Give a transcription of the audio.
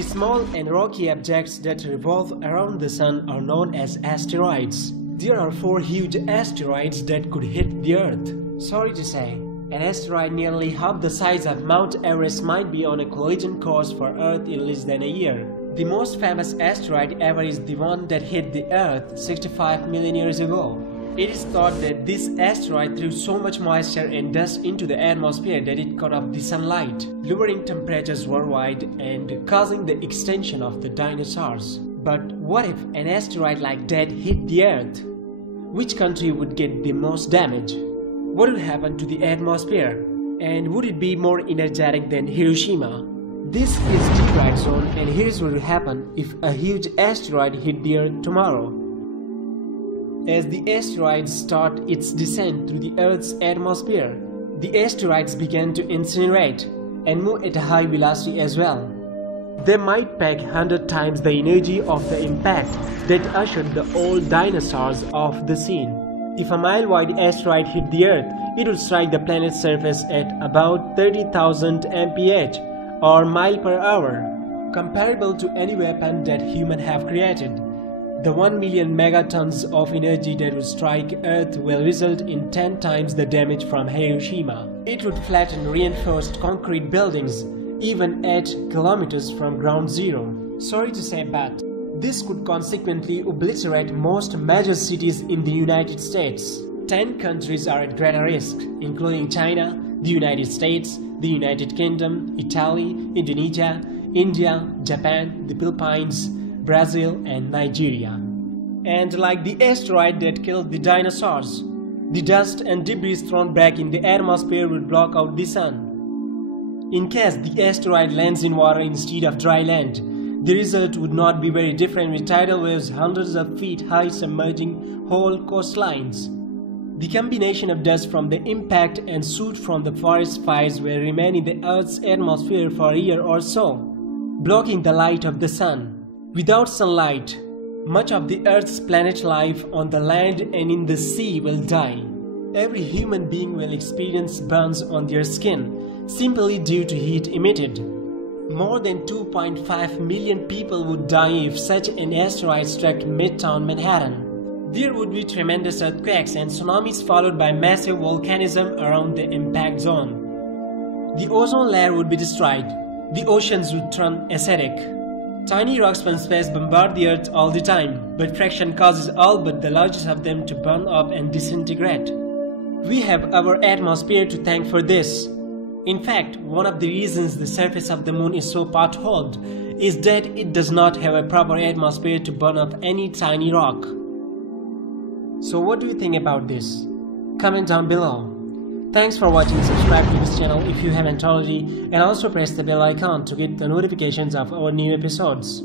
The small and rocky objects that revolve around the Sun are known as asteroids. There are 4 huge asteroids that could hit the Earth. Sorry to say, an asteroid nearly half the size of Mount Everest might be on a collision course for Earth in less than a year. The most famous asteroid ever is the one that hit the Earth 65 million years ago. It is thought that this asteroid threw so much moisture and dust into the atmosphere that it cut off the sunlight, lowering temperatures worldwide and causing the extinction of the dinosaurs. But what if an asteroid like that hit the Earth? Which country would get the most damage? What would happen to the atmosphere? And would it be more energetic than Hiroshima? This is the Right Zone, and here's what would happen if a huge asteroid hit the Earth tomorrow. As the asteroids start its descent through the Earth's atmosphere, the asteroids begin to incinerate and move at a high velocity as well. They might pack 100 times the energy of the impact that ushered the old dinosaurs off the scene. If a mile-wide asteroid hit the Earth, it would strike the planet's surface at about 30,000 mph or mile per hour, comparable to any weapon that humans have created. The 1 million megatons of energy that would strike Earth will result in 10 times the damage from Hiroshima. It would flatten reinforced concrete buildings even 8 kilometers from ground zero. Sorry to say, but this could consequently obliterate most major cities in the United States. 10 countries are at greater risk, including China, the United States, the United Kingdom, Italy, Indonesia, India, Japan, the Philippines, Brazil and Nigeria. And like the asteroid that killed the dinosaurs, the dust and debris thrown back in the atmosphere would block out the sun. In case the asteroid lands in water instead of dry land, the result would not be very different, with tidal waves hundreds of feet high submerging whole coastlines. The combination of dust from the impact and soot from the forest fires will remain in the Earth's atmosphere for a year or so, blocking the light of the sun. Without sunlight, much of the Earth's planet life on the land and in the sea will die. Every human being will experience burns on their skin simply due to heat emitted. More than 2.5 million people would die if such an asteroid struck Midtown Manhattan. There would be tremendous earthquakes and tsunamis, followed by massive volcanism around the impact zone. The ozone layer would be destroyed. The oceans would turn acidic. Tiny rocks from space bombard the Earth all the time, but friction causes all but the largest of them to burn up and disintegrate. We have our atmosphere to thank for this. In fact, one of the reasons the surface of the moon is so potholed is that it does not have a proper atmosphere to burn up any tiny rock. So what do you think about this? Comment down below. Thanks for watching. Subscribe to this channel if you haven't already, and also press the bell icon to get the notifications of our new episodes.